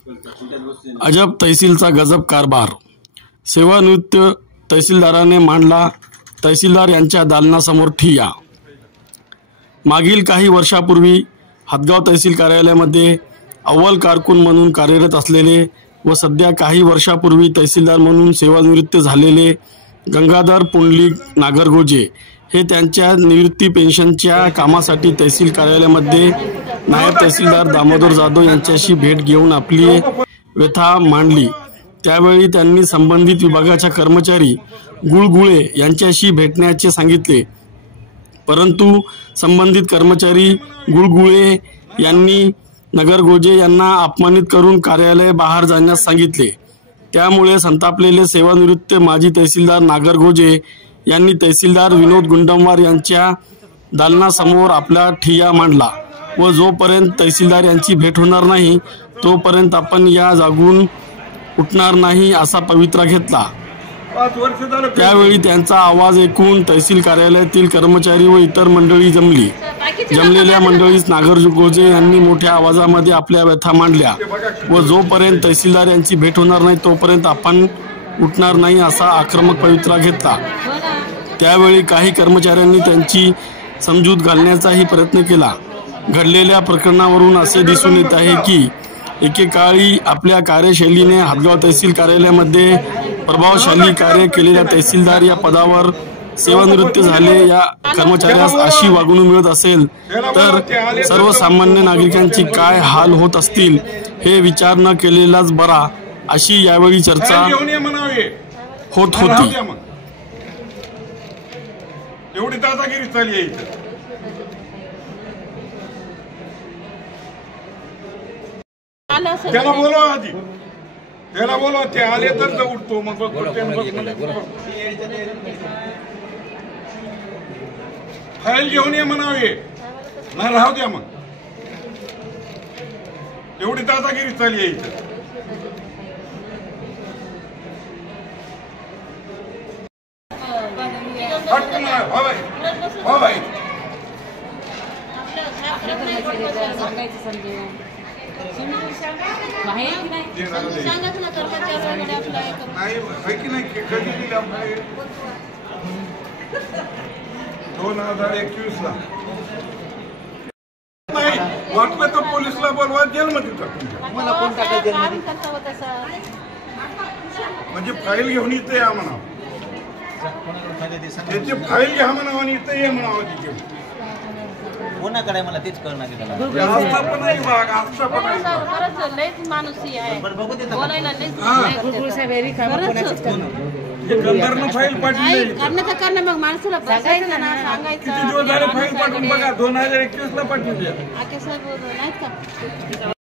अजब तहसीलचा गजब कारभार. सेवानिवृत्त तहसीलदाराने मांडला तहसीलदार यांच्या दालनासमोर ठिय्या. मागील काही वर्षापूर्वी हदगाव तहसील कार्यालयामध्ये अव्वल कारकून म्हणून कार्यरत असलेले व सध्या काही वर्षापूर्वी तहसीलदार म्हणून सेवानिवृत्त झालेले गंगाधर पुंडलिक नागरगोजे हे त्यांच्या निवृत्ती पेन्शनच्या कामासाठी तहसील कार्यालयामध्ये नायब तहसीलदार दामोदर जाधव यांच्याशी भेट घेऊन आपली व्यथा मांडली. त्यावेळी त्यांनी संबंधित विभागाच्या कर्मचारी गुळगुळे यांच्याशी भेटण्याचे सांगितले, परंतु संबंधित कर्मचारी गुळगुळे यांनी नागरगोजे यांना अपमानित करून कार्यालय बाहेर जाण्यास सांगितले. त्यामुळे संतापलेले सेवानिवृत्त माजी तहसीलदार नागरगोजे यांनी तहसीलदार विनोद गुंडमवार यांच्या दालनासमोर आपला ठिय्या मांडला व जोपर्यंत तहसीलदार यांची भेट होणार नाही तोपर्यंत आपण या जागून उठणार नाही असा पवित्रा घेतला. त्यावेळी त्यांचा आवाज ऐकून तहसील कार्यालयातील कर्मचारी व इतर मंडळी जमलेल्या मंडळीत नागरगोजे यांनी मोठ्या आवाजामध्ये आपल्या व्यथा मांडल्या व जोपर्यंत तहसीलदार यांची भेट होणार नाही तोपर्यंत आपण उठणार नाही असा आक्रमक पवित्रा घेतला. त्यावेळी काही कर्मचाऱ्यांनी त्यांची समजूत घालण्याचाही प्रयत्न केला. घडलेल्या प्रकरणावरून असे दिसून येत आहे की एकेकाळी आपल्या कार्यशैलीने हदगाव तहसील कार्यालयामध्ये प्रभावशाली कार्य केलेल्या तहसीलदार या पदावर सेवानिवृत्त झाले या कर्मचाऱ्यास अशी वागणूक मिळत असेल तर सर्वसामान्य नागरिकांची काय हाल होत असतील हे विचार न केलेलाच बरा, अशी यावेळी चर्चा होत होती. एवढी दादागिरी चालली आहे इथं. त्याला बोलवा आधी, त्याला बोलवा, ते आले तर उठतो मग. फाईल घेऊन ये म्हणावे, नाही राहू द्या मग. एवढी दादागिरी चालली आहे इथं. नाही कधी दिली आपल्याला 2021 ला नाही वाटलं तर पोलिसला बोलवा, जेलमध्ये टाकून म्हणजे फाईल घेऊन इथे या म्हणावं, त्याची फाईल घ्या म्हणावं आणि इथे ये म्हणावं. तिथे कोणाकडे मला तेच कळणार फाईल पाठवली. मग माणसाला फाईल पाठवून बघा 2021 ला पाठवली.